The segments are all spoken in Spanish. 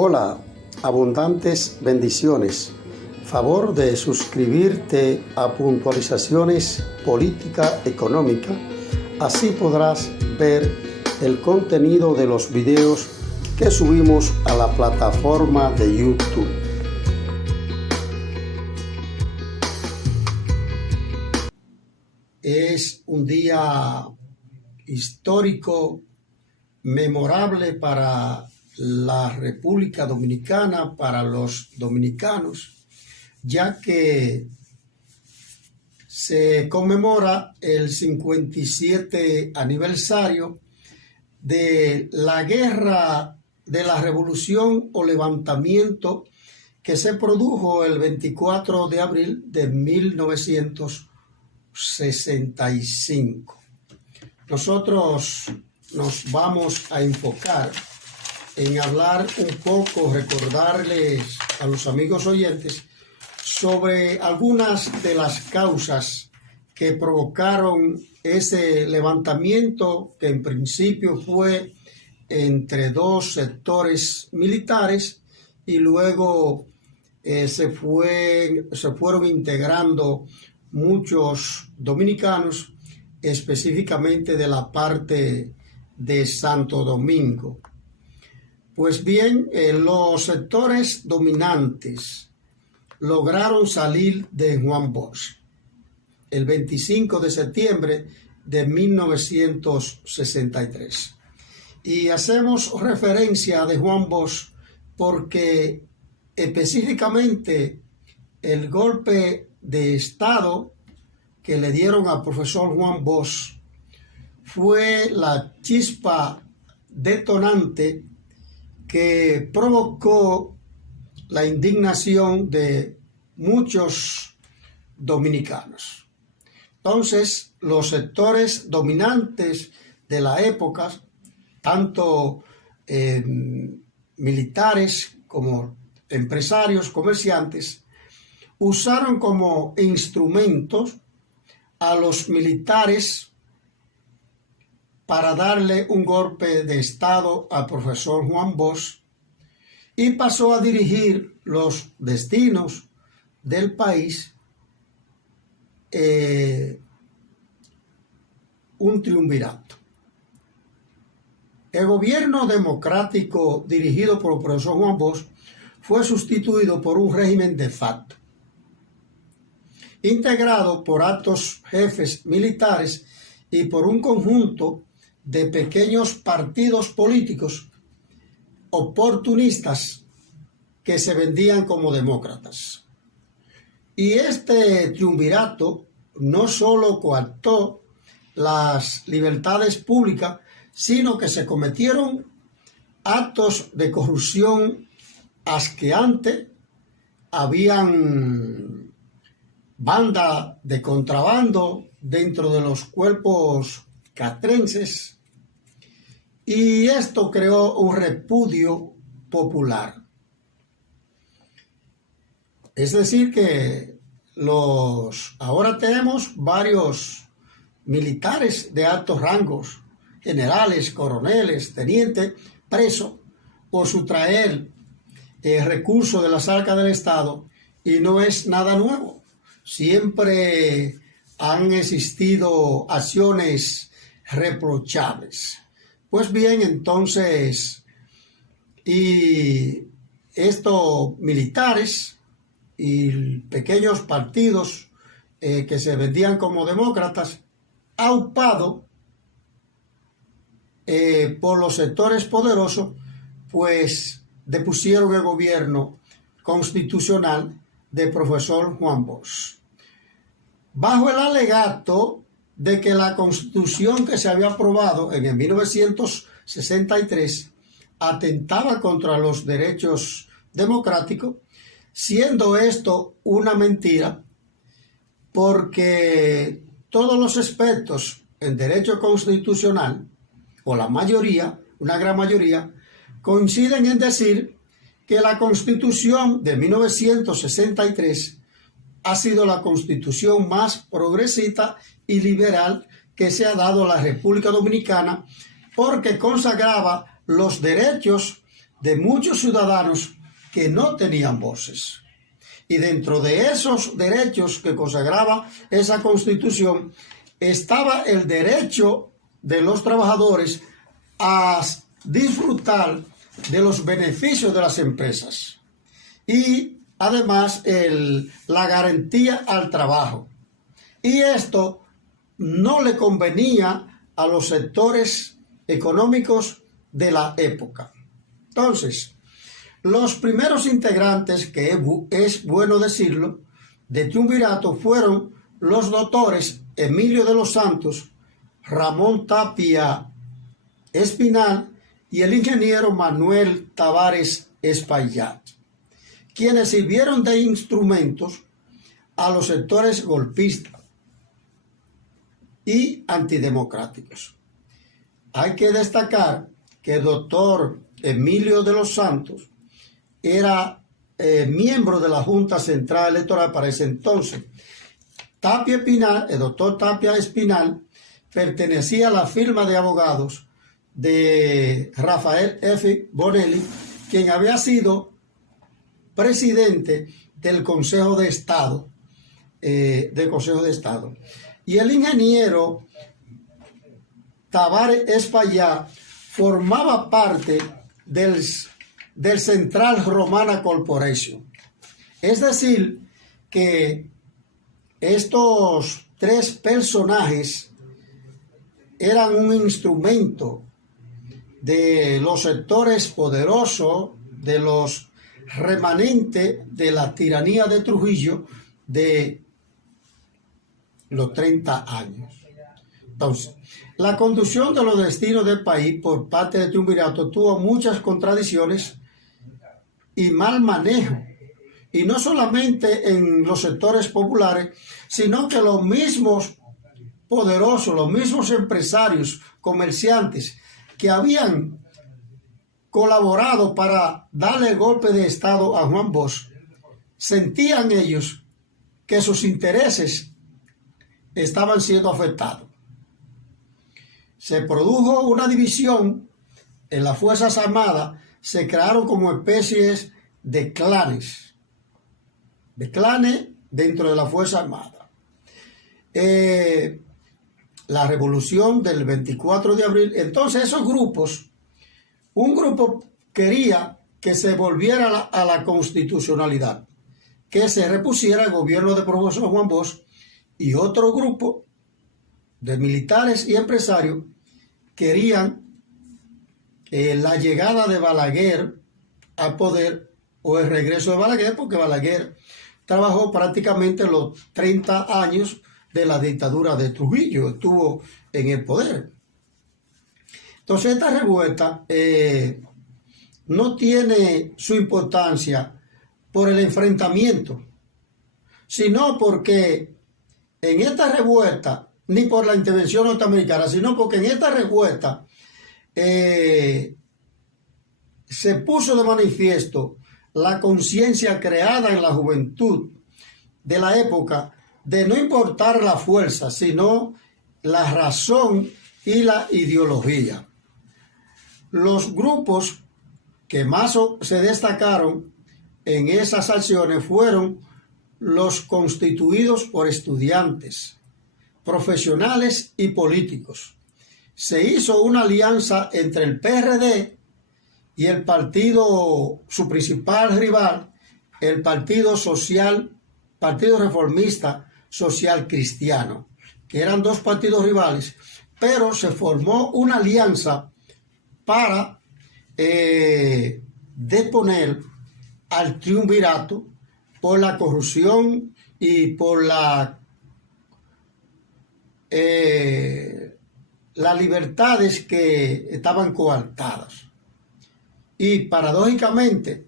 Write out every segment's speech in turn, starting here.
Hola, abundantes bendiciones. Favor de suscribirte a Puntualizaciones Política Económica. Así podrás ver el contenido de los videos que subimos a la plataforma de YouTube. Es un día histórico, memorable para la República Dominicana, para los dominicanos, ya que se conmemora el 57 aniversario de la guerra de la revolución o levantamiento que se produjo el 24 de abril de 1965. Nosotros nos vamos a enfocar en hablar un poco, recordarles a los amigos oyentes sobre algunas de las causas que provocaron ese levantamiento, que en principio fue entre dos sectores militares y luego se fueron integrando muchos dominicanos, específicamente de la parte de Santo Domingo. Pues bien, los sectores dominantes lograron salir de Juan Bosch el 25 de septiembre de 1963. Y hacemos referencia de Juan Bosch porque específicamente el golpe de Estado que le dieron al profesor Juan Bosch fue la chispa detonante que provocó la indignación de muchos dominicanos. Entonces, los sectores dominantes de la época, tanto militares como empresarios, comerciantes, usaron como instrumentos a los militares para darle un golpe de Estado al profesor Juan Bosch, y pasó a dirigir los destinos del país un triunvirato. El gobierno democrático dirigido por el profesor Juan Bosch fue sustituido por un régimen de facto, integrado por altos jefes militares y por un conjunto de pequeños partidos políticos oportunistas que se vendían como demócratas. Y este triunvirato no solo coartó las libertades públicas, sino que se cometieron actos de corrupción asqueantes. Habían bandas de contrabando dentro de los cuerpos castrenses, y esto creó un repudio popular. Es decir que ahora tenemos varios militares de altos rangos, generales, coroneles, tenientes, presos por sustraer recursos de las arcas del Estado, y no es nada nuevo. Siempre han existido acciones reprochables. Pues bien, entonces, y estos militares y pequeños partidos que se vendían como demócratas, aupados por los sectores poderosos, pues depusieron el gobierno constitucional del profesor Juan Bosch, bajo el alegato de que la Constitución que se había aprobado en el 1963 atentaba contra los derechos democráticos, siendo esto una mentira, porque todos los expertos en derecho constitucional, o la mayoría, una gran mayoría, coinciden en decir que la Constitución de 1963 ha sido la constitución más progresista y liberal que se ha dado a la República Dominicana, porque consagraba los derechos de muchos ciudadanos que no tenían voces. Y dentro de esos derechos que consagraba esa Constitución estaba el derecho de los trabajadores a disfrutar de los beneficios de las empresas y además la garantía al trabajo. Y esto no le convenía a los sectores económicos de la época. Entonces, los primeros integrantes, que es bueno decirlo, de Triunvirato fueron los doctores Emilio de los Santos, Ramón Tapia Espinal y el ingeniero Manuel Tavares Espaillat, quienes sirvieron de instrumentos a los sectores golpistas y antidemocráticos. Hay que destacar que el doctor Emilio de los Santos era miembro de la Junta Central Electoral para ese entonces. Tapia Espinal, el doctor Tapia Espinal, pertenecía a la firma de abogados de Rafael F. Bonelli, quien había sido presidente del Consejo de Estado. Y el ingeniero Tavares Espaillat formaba parte del Central Romana Corporation. Es decir, que estos tres personajes eran un instrumento de los sectores poderosos, de los remanentes de la tiranía de Trujillo de los 30 años. Entonces, la conducción de los destinos del país por parte de Triunvirato tuvo muchas contradicciones y mal manejo. Y no solamente en los sectores populares, sino que los mismos poderosos, los mismos empresarios, comerciantes que habían colaborado para darle el golpe de Estado a Juan Bosch, sentían ellos que sus intereses estaban siendo afectados. Se produjo una división en las Fuerzas Armadas, se crearon como especies de clanes dentro de la Fuerza Armada. La revolución del 24 de abril, entonces esos grupos, un grupo quería que se volviera a la constitucionalidad, que se repusiera el gobierno del profesor Juan Bosch, y otro grupo de militares y empresarios querían la llegada de Balaguer al poder o el regreso de Balaguer, porque Balaguer trabajó prácticamente los 30 años de la dictadura de Trujillo, estuvo en el poder. Entonces esta revuelta no tiene su importancia por el enfrentamiento, sino porque en esta revuelta, ni por la intervención norteamericana, sino porque en esta revuelta se puso de manifiesto la conciencia creada en la juventud de la época de no importar la fuerza, sino la razón y la ideología. Los grupos que más se destacaron en esas acciones fueron los constituidos por estudiantes, profesionales y políticos. Se hizo una alianza entre el PRD y el partido, su principal rival, el Partido Reformista Social Cristiano, que eran dos partidos rivales, pero se formó una alianza para deponer al Triunvirato por la corrupción y por las libertades que estaban coartadas. Y paradójicamente,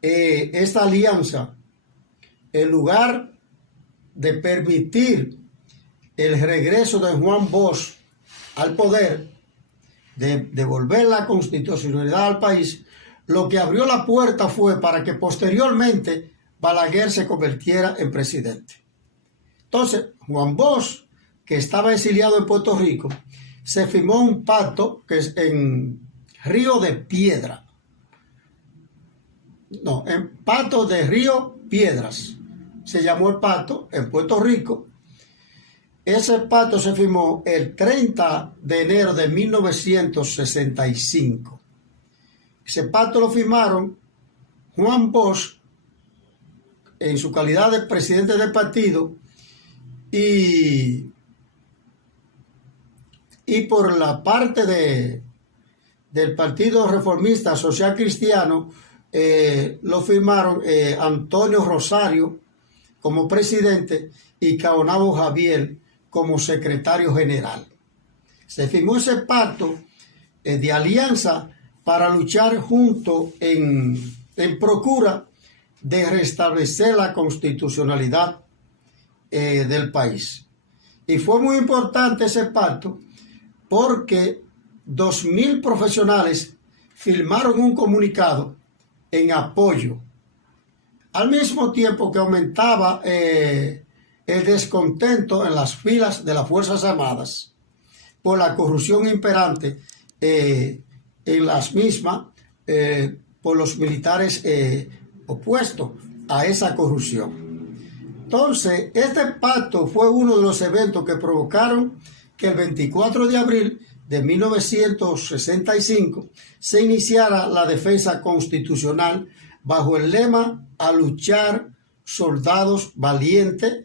esta alianza, en lugar de permitir el regreso de Juan Bosch al poder, de devolver la constitucionalidad al país, lo que abrió la puerta fue para que posteriormente Balaguer se convirtiera en presidente. Entonces, Juan Bosch, que estaba exiliado en Puerto Rico, se firmó un pacto que es en Río de Piedra, no, en Pato de Río Piedras. Se llamó el pacto en Puerto Rico. Ese pacto se firmó el 30 de enero de 1965. Ese pacto lo firmaron Juan Bosch en su calidad de presidente del partido y por la parte del Partido Reformista Social Cristiano lo firmaron Antonio Rosario como presidente y Caonabo Javier como secretario general. Se firmó ese pacto de alianza para luchar juntos en procura de restablecer la constitucionalidad del país. Y fue muy importante ese pacto porque 2.000 profesionales firmaron un comunicado en apoyo, al mismo tiempo que aumentaba el descontento en las filas de las Fuerzas Armadas por la corrupción imperante en las mismas, por los militares opuestos a esa corrupción. Entonces, este pacto fue uno de los eventos que provocaron que el 24 de abril de 1965 se iniciara la defensa constitucional bajo el lema "A luchar, soldados valientes",